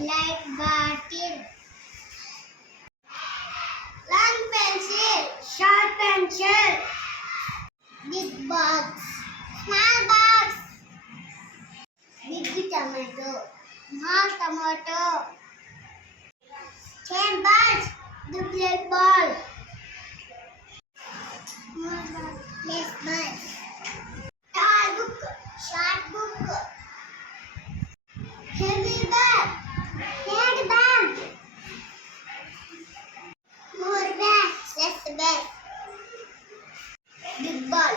light bottle. Long pencil. Short pencil. Big box. Small box. Big tomato. Small tomato. Chain balls. Duplicate ball. Small ball. Less ball. Tall book. Short book. Heavy bag. Head bag. More bags. Less bags. Big ball.